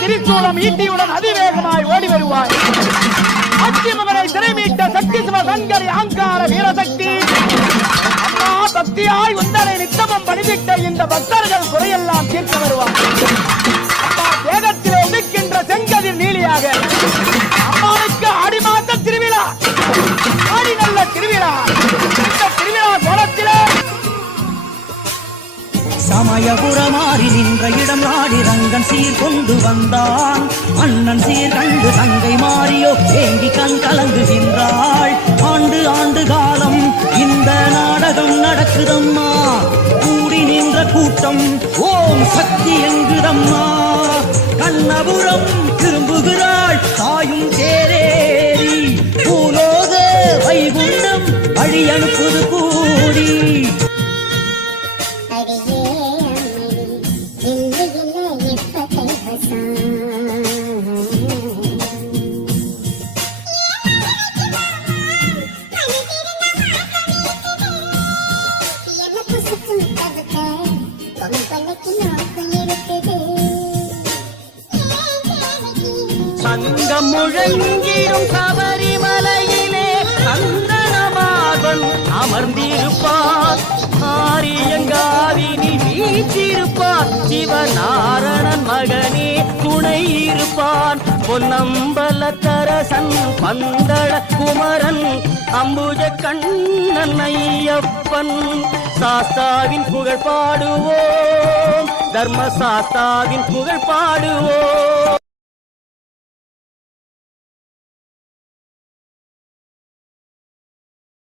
திரிசூலம் ஈட்டியுடன் அதிவேகமாய் ஓடி வருவாய். அத்திமகனை சிறைமீட்ட சக்தி சிவ சங்கரி அங்கார வீரசக்தி அம்மா பக்தியாய் உந்தனை நித்தமும் படித்திட்ட இந்த பக்தர்கள் குறையெல்லாம் தீர்க்க வருவார். அம்மா தேகத்திலே உதிக்கின்ற செங்கதிர் நீலியாக அம்மாவுக்கு ஆடிமாத்த திருவிழா, ஆடி நல்ல திருவிழா. இந்த திருவிழா கோலத்திலே சமயபுரமாறி நின்ற இடம் நாடி ரங்கன் சீர் கொண்டு வந்தான். அண்ணன் சீர் கண்டு தங்கை மாறியோ ஏங்கி கண் கலங்குகின்றாள். ஆண்டு ஆண்டு காலம் இந்த நாடகம் நடக்குதம்மா. கூடி நின்ற கூட்டம் ஓம் சக்தி எங்குதம்மா. கண்ணபுரம் திரும்புகிறாள் தாயும் தேரேறி. பூலோக வைகுண்டம் வழி அனுப்புது கூடி. சங்கம் முழங்கிடும் சபரிமலையிலே சந்தனமாதன் அமர்ந்திருப்பார். ஆரியங்காவினி வீற்றிருப்பார். சிவநாரணன் மகனே துணை இருப்பான். பொன்னம்பலத்தரசன் பந்தள குமரன் அம்புஜ கண்ணன் ஐயப்பன். சாஸ்தாவின் புகழ் பாடுவோம், தர்ம சாஸ்தாவின் புகழ் பாடுவோம்.